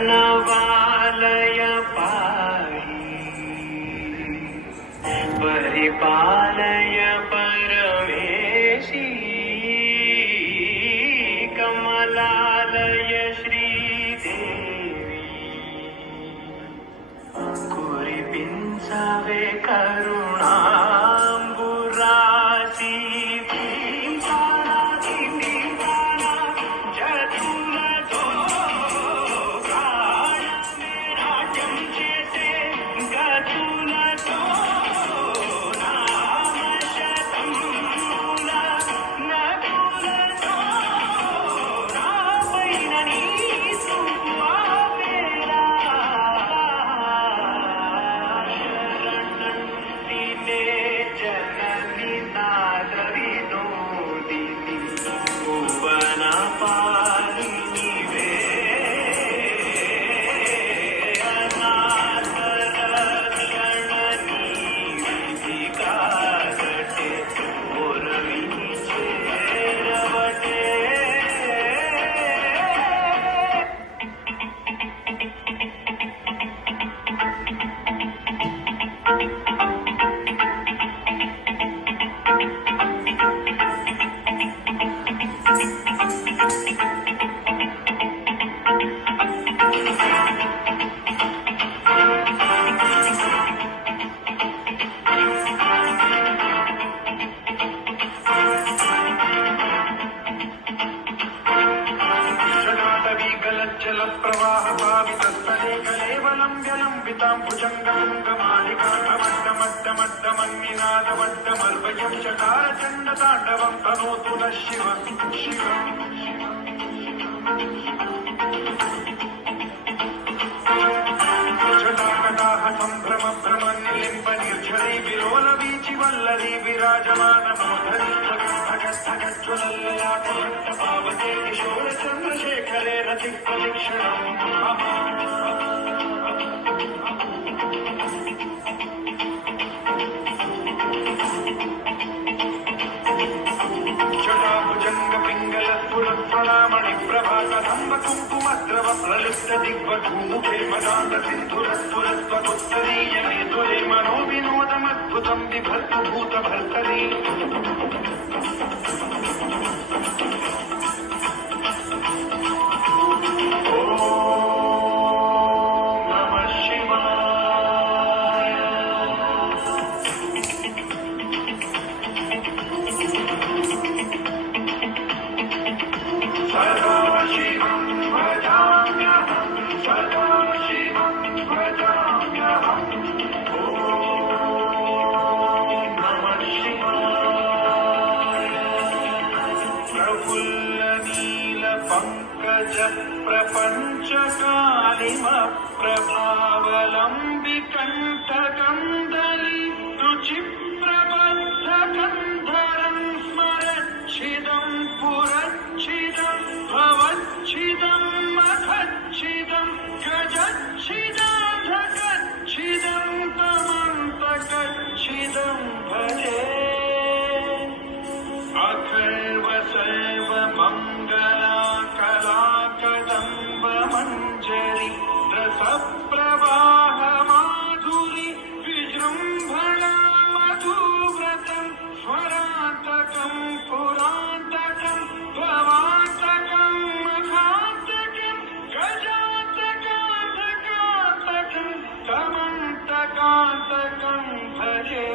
प्रणवालय पाहि परिपालय परमेशी कमलालय श्रीदेवी कुरिपिंचवे करुणांबुराशी भुजङ्गमङ्गमालिकामड्डमड्डमन्निनादमड्डमर्वयं चकारचण्डताण्डवं तनोतु नः शिवं जटाकटाह सम्भ्रम भ्रमनिलिम्ब निर्झरी विलोलवीचि वल्लरी विराजमानमोधरी भगज्ज्वलल्ललाटमट्टपावते किशोरचन्द्रशेखरे रतिः प्रदक्षिणम् जटाभुजङ्गपिङ्गलस्फुरस्फुरामणिप्रभाकदम्ब कुङ्कुमद्रव प्रलिप्त दिग्वधूमुखे मदान्तसिन्धुरस्फुरस्वदुत्तरीयमे तुले मनोविनोदमद्भुतं बिभर्तु भूतभर्तरी प्रभावलम्बिकण्ठकन्दली रुचिप्रबद्धकन्धरं स्मरच्छिदं पुरच्छिदं भवच्छिदं मखच्छिदं गजच्छिदाधकच्छिदं तमन्तकच्छिदं भजे अखर्व सर्वमङ्गला कलाकदम्बमञ्जरी रसप्रवाह माधुरी विजृम्भणा मधुव्रतं स्वरान्तकं पुरान्तकं भवान्तकं मखान्तकं गजान्तकान्तकान्तकं तमन्तकान्तकं भजे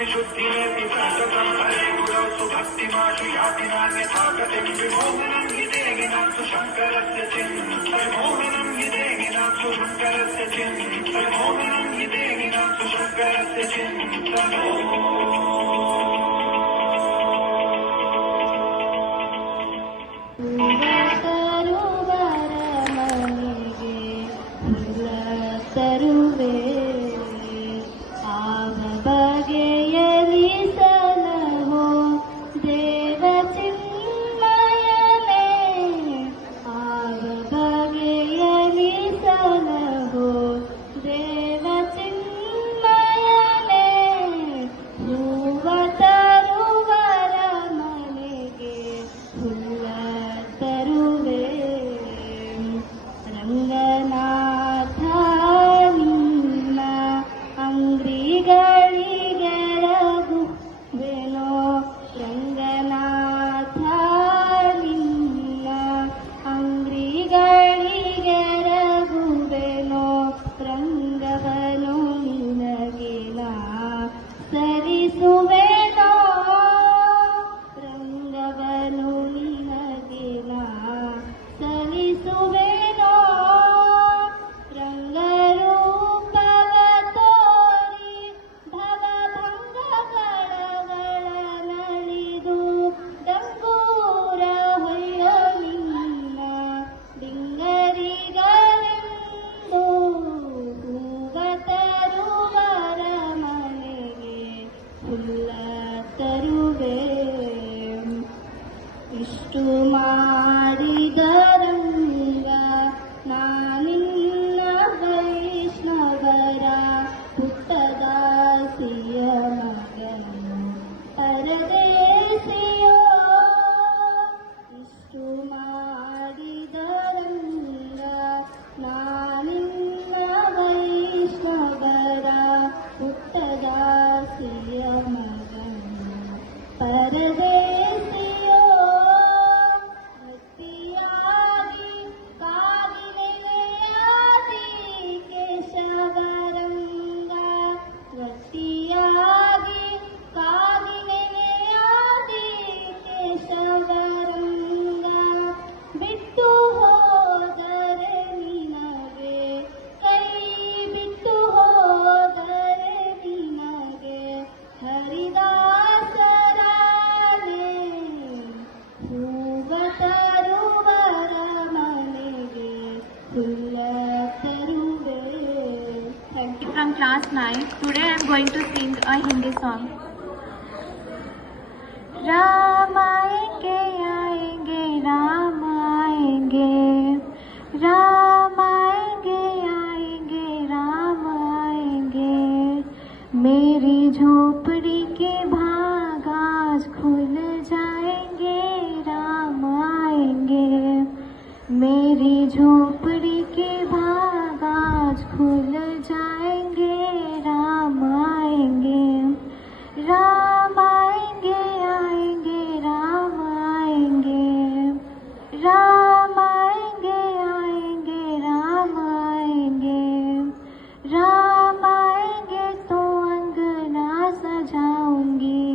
विशुद्धिमेति सततं हरे गुरौ सुभक्तिमाशु याति नान्यथा गतिं विमोहनं हि देहिनाथु शङ्करस्य विमोहनं हि देहिनाथु शङ्करस्य विमोहनं हि देहिनाथु शङ्करस्य चिन्तनो ರಂಗವನು ನಿನಗೆ ನಾ ಸಲ್ಲಿಸುವೆನೋ, ರಂಗವನು ನಿನಗೆ ನಾ ಸಲ್ಲಿಸುವೆನೋ, ರಂಗರೂಪವ ತೋರಿ ಭವಭಂಗಗಳನಳಿದು ಡಂಗೂರ ಹೊಯ್ಯೋ ನಿನ್ನ ಡಿಂಗರಿಗಳೆಂದು ಹೂವ ತರುವರ ಮನೆಗೆ ಹುಲ್ಲ ತರುವೆ. ಇಷ್ಟು ಮಾಡಿದ ರಂಗ ನಾನಿನ್ನ ವೈಷ್ಣವರ ಪುಟ್ಟದಾಸಿಯ ಮಗನು ಪರದೇಸಿಯೋ. ಇಷ್ಟು ಮಾಡಿದ ರಂಗ ನಾನಿನ್ನ ವೈಷ್ಣವರ ಪುಟ್ಟದಾಸಿಯ ಮಗನು ಪರದೇಸಿಯೋ. ಗಟ್ಟಿಯಾಗಿ ಕಾದಿನೆಲೆಯಾದಿ ಕೇಶವರಂಗ, ಗಟ್ಟಿಯಾಗಿ ಕಾದಿನೆಲೆಯಾದಿ ಕೇಶವರಂಗ, ಬಿಟ್ಟು ಹೋದರೆ ನಿನಗೆ ಕೈ ಬಿಟ್ಟು ಹೋದರೆ ನಿನಗೆ ಹರಿದಾಸರಾಣೆ ಹೂವ ತರುವರ ಮನೆಗೆ ಹುಲ್ಲ ತರುವೆ. From class 9. Today I am going to sing a Hindi song. Ram आएंगे आएंगे राम आएंगे, राम आएंगे आएंगे राम आएंगे, मेरी झोपड़ी के भाग आज खुल जाएंगे राम आएंगे, मेरी झोपड़ी के भाग आज खुल जाएंगे राम आएंगे, राम आएंगे आएंगे राम आएंगे, राम आएंगे आएंगे राम आएंगे, राम आएंगे तो अंगना सजाऊंगी,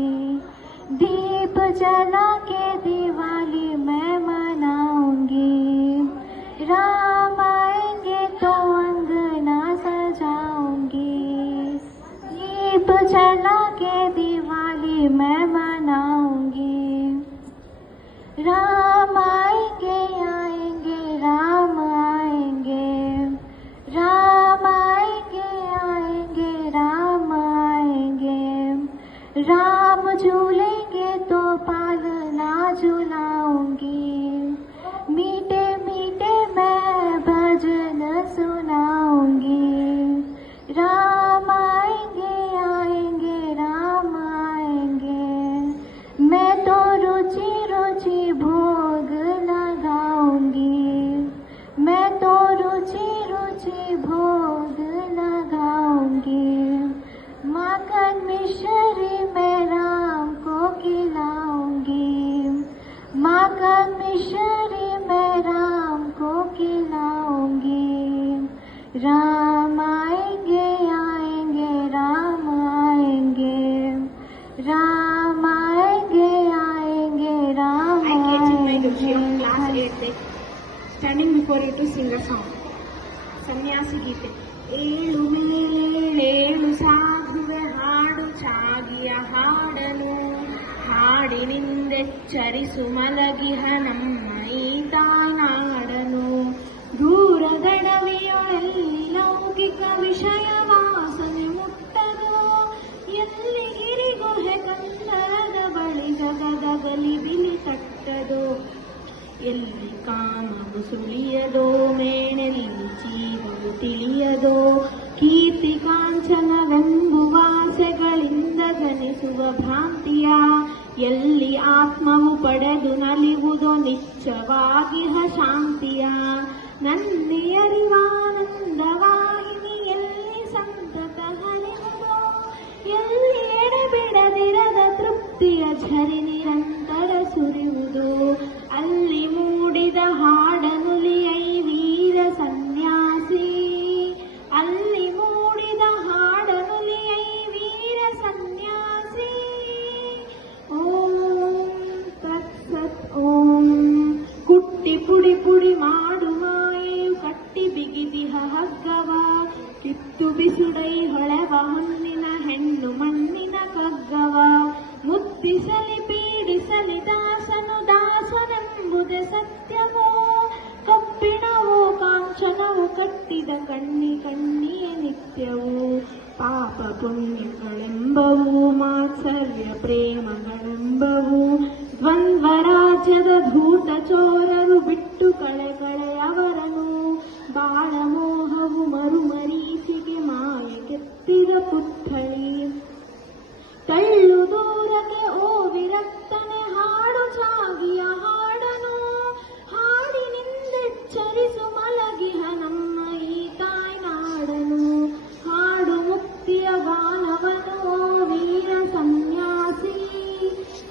दीप जला के दिवाली मैं मनाऊंगी, राम आएंगे तो अंगना सजाऊंगी, दीप जला के दिवाली मैं मनाऊंगी, राम आएंगे आएंगे राम आएंगे, राम आएंगे आएंगे राम आएंगे, राम झूलेंगे तो पालना झुलाऊंगी, मीठे मीठे मैं भजन सुनाऊंगी, राम आएंगे आएंगे राम आएंगे, मैं तो रुचि रुचि भोग लगाऊंगी, मैं तो रुचि रुचि भोग लगाऊंगी, माखन मिश्री मैं राम को खिलाऊंगी, माखन मिश्री मैं राम को खिलाऊंगी, राम आएंगे आएंगे राम आएंगे, राम आएंगे आएंगे राम I catching my आएंगे. Ruchi of class 8, standing before you to sing a song. ಸನ್ಯಾಸಿ ಗೀತೆ. ಏಳು ಮೇಲೇಳು ಸಾಗುವೆ ಹಾಡು ಚಾಗಿಯ ಹಾಡನು, ಹಾಡಿನಿಂದೆಚ್ಚರಿಸು ಮಲಗಿಹ ನಮ್ಮ ಈ ತಾಯ್ನಾಡನು, ದೂರ ಗಡವಿಯೊಳಲ್ಲಿ ಲೌಕಿಕ ವಿಷಯ ವಾಸನೆ ಮುಟ್ಟದು, ಎಲ್ಲಿ ಗಿರಿಗುಹೆ ಕನ್ನಡದ ಬಳಿ ಗಗದ ಗಲಿಬಿಲಿ ತಟ್ಟದು, ಎಲ್ಲಿ ಕಾಮವು ಸುಳಿಯದೋ ಮೇಣೆಲ್ಲಿ ಜೀವವು ತಿಳಿಯದೋ, ಕೀರ್ತಿ ಕಾಂಚನವೆಂಬುವಾಸೆಗಳಿಂದ ಜನಿಸುವ ಭ್ರಾಂತಿಯ, ಎಲ್ಲಿ ಆತ್ಮವು ಪಡೆದು ನಲಿವುದೋ ನಿಚ್ಚವಾಗಿ ಶಾಂತಿಯ, ನನ್ನೆಯರಿವಾನಂದ ವಾಹಿನಿಯಲ್ಲಿ ಸಂತತ ಹರಿವುದೋ, ಎಲ್ಲಿ ಎಡೆಬಿಡದಿರದ ತೃಪ್ತಿಯ ಝರಿ ನಿರಂತರ ಸುರಿಯುವುದು, ಅಲ್ಲಿ ಮೂಡಿದ ಹಾಡನುಲಿಯೈ ವೀರ ಸನ್ಯಾಸಿ, ಅಲ್ಲಿ ಮೂಡಿದ ಮುದೈ ಹೊಳೆವ ಹೊನ್ನಿನ ಹೆಣ್ಣು ಮಣ್ಣಿನ ಕಗ್ಗವ ಮುದ್ದಿಸಲಿ ಪೀಡಿಸಲಿ ದಾಸನು ದಾಸನೆಂಬುದೇ ಸತ್ಯವೋ ಕಬ್ಬಿಣವು ಕಾಂಚನವು ಕಟ್ಟಿದ ಕಣ್ಣಿಯೇ ನಿತ್ಯವು ಪಾಪ ಪುಣ್ಯಗಳೆಂಬವು ಮಾತ್ಸರ್ಯ ಪ್ರೇಮಗಳೆಂಬವು ದ್ವಂದ್ವ ರಾಜ್ಯದ ಧೂತ ಚೋರರು ಬಿಟ್ಟು ಕಳೆಯವರನು ಬಾಳ ಮೋಹವು ಮರುಮರೀಚಿಗೆ ಮಾಯ ಕೆತ್ತಿದ ಪುತ್ಥಳಿ ತಳ್ಳು ದೂರಕ್ಕೆ ಓ ವಿರಕ್ತನೆ ಹಾಡು ಜಾಗಿಯ ಹಾಡನು ಹಾಡಿನಿಂದೆಚ್ಚರಿಸು ಮಲಗಿಹ ನಮ್ಮ ಈ ತಾಯ್ನಾಡನು ಹಾಡು ಮುಕ್ತಿಯ ಗಾನವನು ಓ ವೀರ ಸನ್ಯಾಸಿ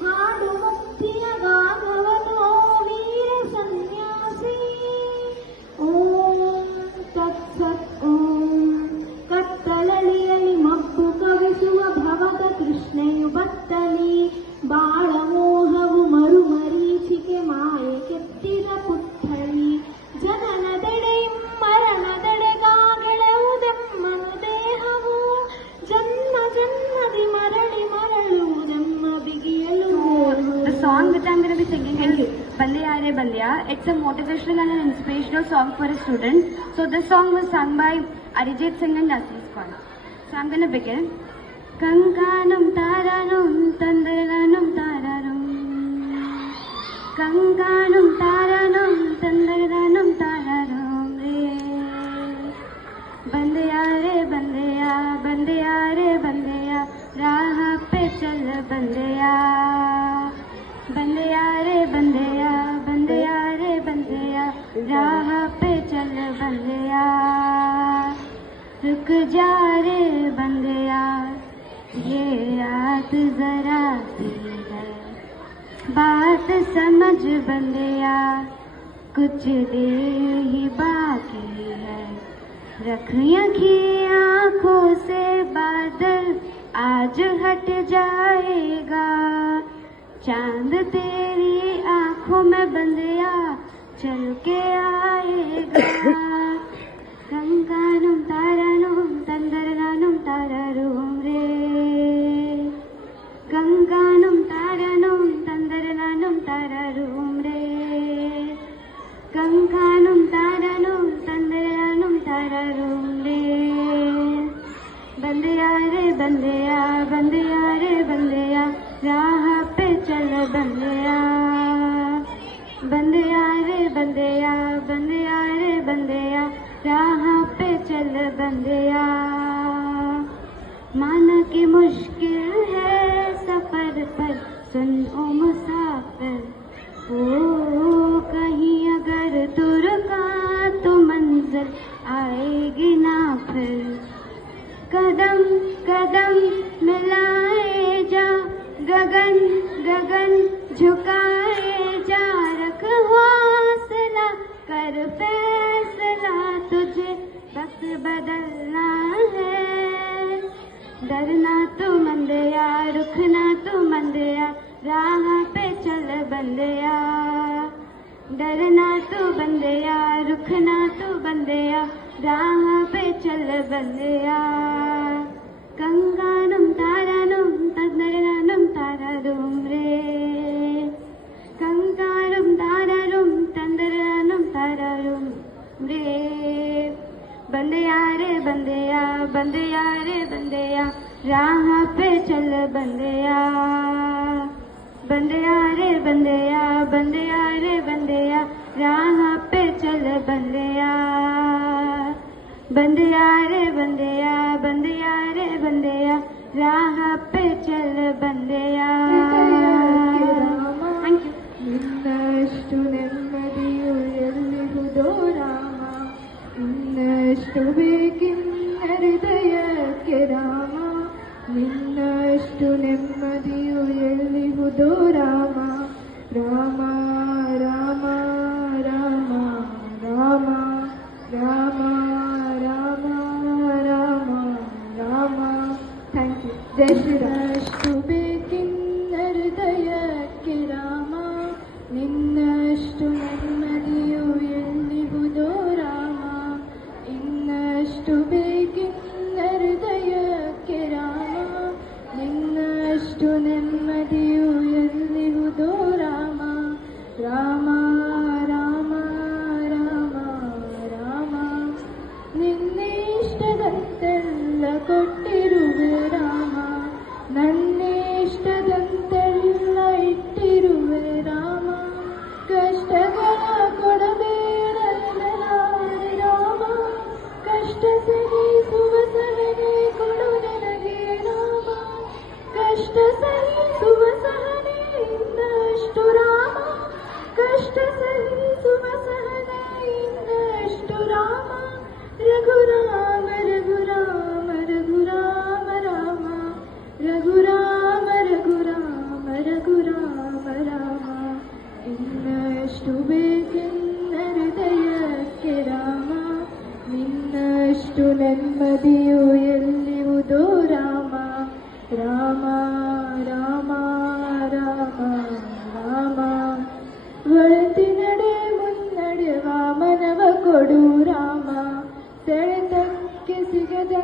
ಹಾಡು ಮುಕ್ತಿಯ ಗಾನವನು ಓ ವೀರ ಸನ್ಯಾಸಿ ಓಂ ತತ್ಸತ್ ಓಂ ಕತ್ತಲಳಿಯಲಿ ಮಬ್ಬು ಕವಿಸುವ ಭವದ ಕೃಷ್ಣೆಯು ಬತ್ತಲಿ ಬಾಳ ಮೋಹವು ಮರುಮರೀಚಿಕೆ ಮಾಯೆ ಕೆತ್ತಿದ ಪುತ್ಥಳಿ ಜನನದೆಡೆ ಮರಣದೆಡೆಗಾಗೆಳೆವುದೆಮ್ಮನು ದೇಹವು ಜನ್ಮ ಜನ್ಮದಿ ಮರಳುವುದೆಮ್ಮ ಬಿಗಿಯಲು. The song which I'm going to be singing is Balliya Balliya. It's a motivational and an inspirational song for a student. So this song was sung by Arijit Singh and Nasir's Khan. So I'm going to begin. Kankanum taranum tandaranum tararum Kankanum taranum tandaranum tararum re Bandeya re bandeya bandeya re bandeya राह पे चल बंदेया बंदेया रे बंदेया बंदेया रे बंदेया राह पे चल बंदेया रुक जा रे बंदेया ये रात जरा सी है बात समझ बंदेया कुछ देर ही बाकी है रख अखी आँखों से बादल आज हट जाएगा चांद तेरी आँखों में बंदिया चल के आएगा कंकानुम तारानुम तंदरनानुम तारारुम रे कंकानुम तारानुम तंदरनानुम तारारुम रे कंकानुम तारानुम तंदरनानुम तारारुम रे बंदिया रे बंदिया बंदिया रे बंदिया राह पे चल बंदिया बंदिया रे बंदिया बंदिया रे बंदिया राह पे चल बंदिया माना कि मुश्किल है सफर पर सुन ओ मुसाफिर ओ कहीं अगर तू रुका तो मंजिल आएगी ना फिर कदम कदम मिलाए जा गगन गगन झुकाए जा रख हौसला कर फैसला तुझे बस बदलना है डरना तो मंदिया रुकना तो मंदिया राह पे चल बंदिया डरना तो बंदिया रुकना तो बंदिया राह पे चल बंदिया कंगानुम तारानुम तंदरनानुम तारारुम रे कंगानुम तारारुम तंदरनानुम तारारुम रे बंदिया रे बंदिया बंदिया रे बंदिया राह पे चल बंदिया बंदिया रे बंदिया बंदिया रे बंदिया राह पे चल बंदिया बंदिया रे बंदिया बंदिया रे बंदिया राह पे चल बंदिया ಇನ್ನಷ್ಟು ನೆಮ್ಮದಿಯು ಎಲ್ಲಿಹುದೋ ರಾಮ ಇನ್ನಷ್ಟು ಬೇಕಿನ್ನರಿದಯಕ್ಕೆ ರಾಮ ನಿನ್ನಷ್ಟು ನೆಮ್ಮದಿಯು ಎಲ್ಲಿಹುದೋ ರಾಮ ರಾಮ ರಾಮ ರಾಮ ರಾಮ ರಾಮ ರಾಮ ರಾಮ ರಾಮ ಥ್ಯಾಂಕ್ ಯು ಜೈ ಶ್ರೀರಾಮಷ್ಟು ಬೇಕಿನ್ನರಿದಯಕ್ಕೆ ರಾಮ ನಿನ್ನಷ್ಟು ನೆಮ್ಮದಿಯು ಎಲ್ಲಿಹುದೋ ರಾಮ ಇನ್ನಷ್ಟು ಬೇಕಿನ್ನರಿದಯಕ್ಕೆ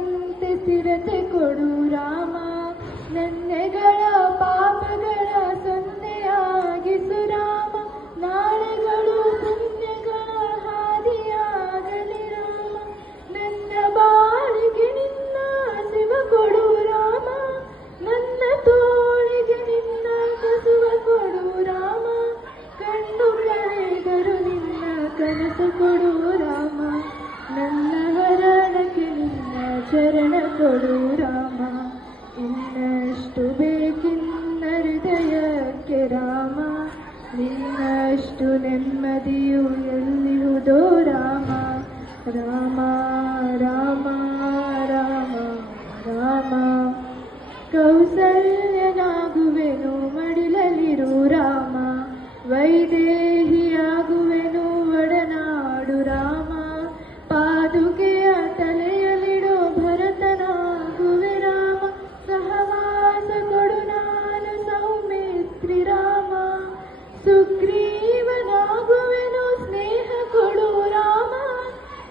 ಬರುವಂತೆ ಸ್ಥಿರತೆ ಕೊಡು ರಾಮ. ನನ್ನೆಗಳ ಪಾಪಗಳ ಸೊನ್ನೆಯಾಗಿಸು ರಾಮ. ನಾಳೆಗಳು ಪುಣ್ಯಗಳ ಹಾದಿಯಾಗಲಿ ರಾಮ. ನನ್ನ ಬಾಳಿಗೆ ನಿನ್ನ ಶಿವ ಕೊಡು ರಾಮ. ನನ್ನ ತೋಳಿಗೆ ನಿನ್ನ ಕಸುವ ಕೊಡು ರಾಮ. ಕಣ್ಣು ಕಳೆದರು ನಿನ್ನ ಕನಸು ಕೊಡು ರಾಮ. ನನ್ನ ಹರಣಕ್ಕೆ ನಿನ್ನ ಚರಣ ಕೊಡು ರಾಮ. ಇನ್ನಷ್ಟು ಬೇಕಿನ್ನ ಹೃದಯಕ್ಕೆ ರಾಮ. ನಿನ್ನಷ್ಟು ನೆಮ್ಮದಿಯು ಎಲ್ಲಿಹುದೋ ರಾಮ. ರಾಮ ರಾಮ ರಾಮ ರಾಮ. ಕೌಸಲ್ಯನಾಗುವೆನು ಮಡಿಲಲಿರು ರಾಮ. ವೈದೇಹಿಯಾಗುವೆನು ಒಡನಾಡು ರಾಮ. ಪಾದುಕೆಯ ತಲೆಯಲಿಡೋ ಭರತನಾಗುವೆ ರಾಮ. ಸಹವಾಸ ಕೊಡು ನಾನು ಸೌಮಿತ್ರಿ ರಾಮ. ಸುಗ್ರೀವನಾಗುವೆನು ಸ್ನೇಹ ಕೊಡು ರಾಮ.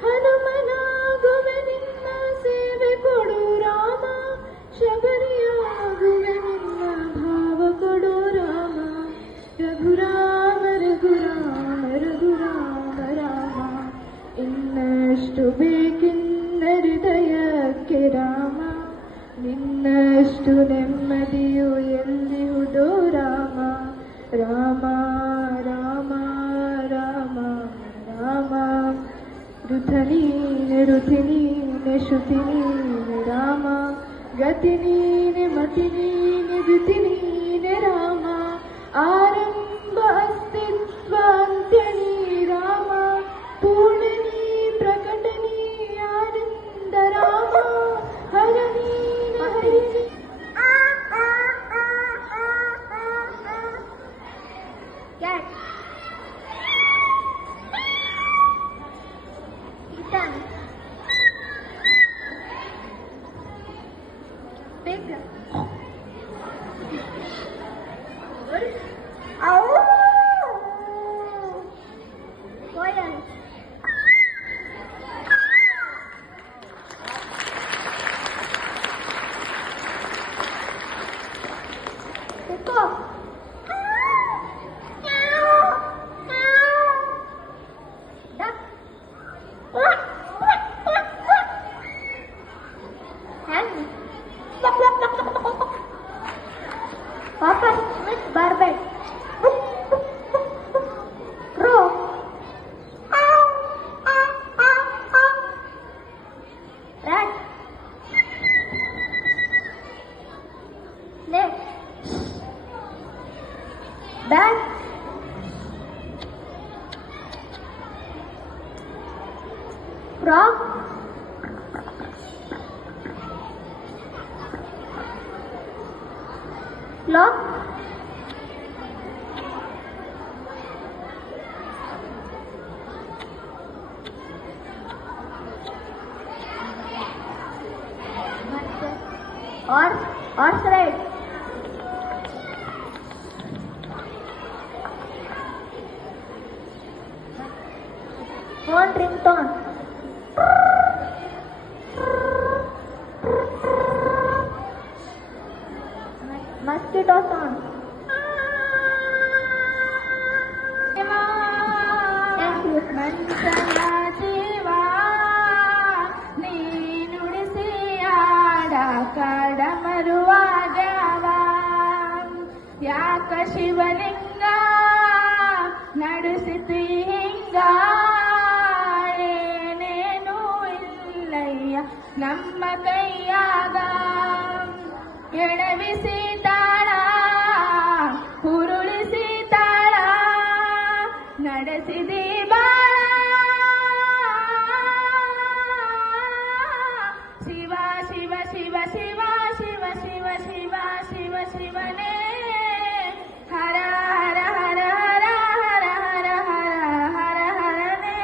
ಹನುಮನಾಗುವೆ ನಿನ್ನ ಸೇವೆ ಕೊಡು ರಾಮ. ಶಬರಿಯಾಗುವೆ ನಿನ್ನ ಭಾವ ಕೊಡು ರಾಮ. ರಘುರಾಮ ರಘುರಾಮ ರಘುರಾಮ ರಾಮ. ಇನ್ನಷ್ಟು ಬೇಕಿನ್ನ ಹೃದಯಕ್ಕೆ ರಾಮ. ನಿನ್ನಷ್ಟು ನೆಮ್ಮದಿಯು ಎಲ್ಲಿಹುದೋ ರಾಮ. ರಾಮ ರಾಮ ರಾಮ ರಾಮ. ಋತನೀನೆ ಋತಿನೀನೆ ಶ್ರುತಿನೀನೆ ರಾಮ. ಗತಿನೀನೆ ಮತಿನೀನೆ ದ್ಯುತಿನೀನೆ ರಾಮ. ಆರಂಭ ಅಸ್ತಿತ್ವ ಅಂತ್ಯನೀ ರಾಮ. ಪೂರ್ಣನೀ ಪ್ರಕಟನೀ ಆನಂದ Rama. ಹರನೀನ Harini. Big. Coil. Peacock. Duck. Hen. Papa Smith Barbet. Crow. Rat. Snake. Bat. Frog. Sloth. Horse ride. Phone ringtone. Mosquito sound. Thank you. ಮನುಷ್ಯನ ಜೀವ ನೀ ನುಡಿಸಿ ಆಡ ಕಡಮರುವಾಗ್ಯಾವ. ಯಾಕ ಶಿವಲಿಂಗ ನಡೆಸಿತಿ ಹಿಂಗ. ಏನೇನೂ ಇಲ್ಲಯ್ಯ ನಮ್ಮ ಕೈಯಾಗ. ಎಡವಿಸಿ ತಾಳ ಹುರುಳಿಸಿ ತಾಳ ನಡೆಸಿದಿ ಬಾಳ. ಶಿವ ಶಿವ ಶಿವ ಶಿವ ಶಿವ ಶಿವ ಶಿವ ಶಿವ ಶಿವನೇ. ಹರ ಹರ ಹರ ಹರ ಹರ ಹರ ಹರ ಹರ ಹರನೇ.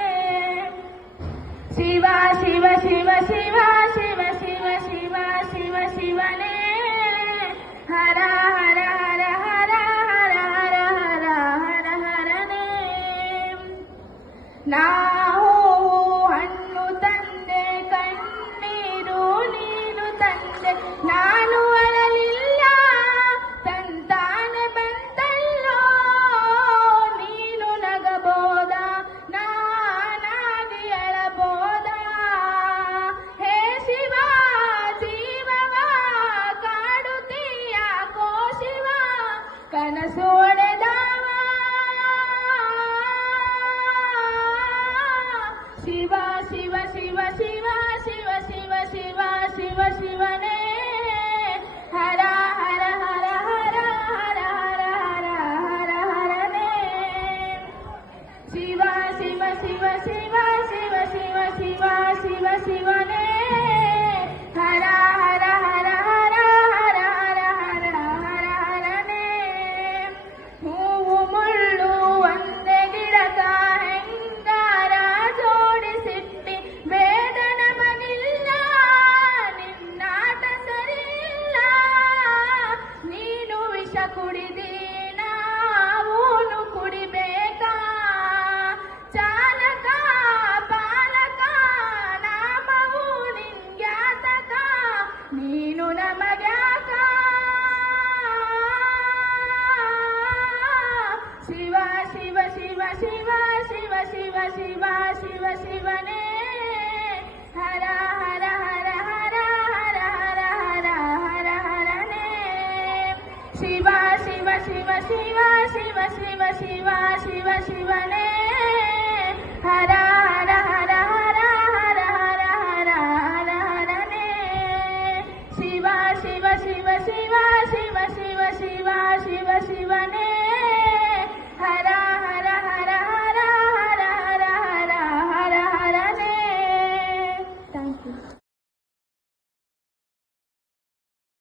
ಶಿವ ಶಿವ ಶಿವ ಶಿವ ಶಿವ ಶಿವ ಶಿವ ಶಿವ ಶಿವನೇ. ಹರ ಹರ ಹರ ಹರ ಹರ ಹರ ಹರ ಹರ ಹರನೇ. ನಾವು ಹಣ್ಣು ತಂದೆ ಕಣ್ಣೀರು ನೀ ನಾನು ಅಳಲಿಲ್ಲ ತಂತಾನೆ ಬಂತಲ್ಲೋ ನೀನು ನಗಬೋದ ನಾನಾಗಿ ಅಳಬೋದ ಹೇ ಶಿವ ಜೀವವ ಕಾಡುತ್ತೀಯ ಕೋ ಶಿವ ಕನಸು ಒಡೆದವ ಶಿವ ಶಿವ ಶಿವ ಶಿವ ಶಿವ ಶಿವ ಶಿವ ಶಿವ ಶಿವನೇ ಹರ ಹರ ಹರ ಹರ ಹರ ಹರ ಹರ ಹರ ಹರನೇ ಶಿವ ಶಿವ ಶಿವ ಶಿವ ಶಿವ ಶಿವ ಶಿವ ಶಿವ ಶಿವನೇ ಹರ ಹರ ಹರ ಹರ ಹರ ಹರ ಹರ ಹರ ಹರನೇ ಹೂವು ಮುಳ್ಳು ಒಂದೇ ಗಿಡಕ ಹೆಂಗಾರ ಜೋಡಿಸಿಟ್ಟಿ ಬೇಡ ನಮಗಿಲ್ಲ ನಿನ್ನಾಟ ಸರಿಯಿಲ್ಲ ನೀನು ವಿಷ ಕುಡಿದಿ ನಾವೂನು ಕುಡಿಬೇಕಾ ಚಾಲಕ ಪಾಲಕ ನಾಮವು ನಿಂಗ್ಯಾತಕ ನೀನು ನಮಗ್ಯಾಕ ಶಿವ ಶಿವ ಶಿವ ಶಿವ ಶಿವ ಶಿವ ಶಿವ ಶಿವ ಶಿವನೇ ಹರ ಹರ ಹರ ಹರ ಹರ ಹರ ಹರ ಹರ ಹರನೇ ಶಿವ ಶಿವ ಶಿವ ಶಿವ ಶಿವ ಶಿವ ಶಿವ ಶಿವ ಶಿವನೇ ಹರ ಹರ ಹರ ಹರ ಹರ ಹರ ಹರ ಹರ ಹರನೇ ಶಿವ ಶಿವ ಶಿವ ಶಿವ ಶಿವ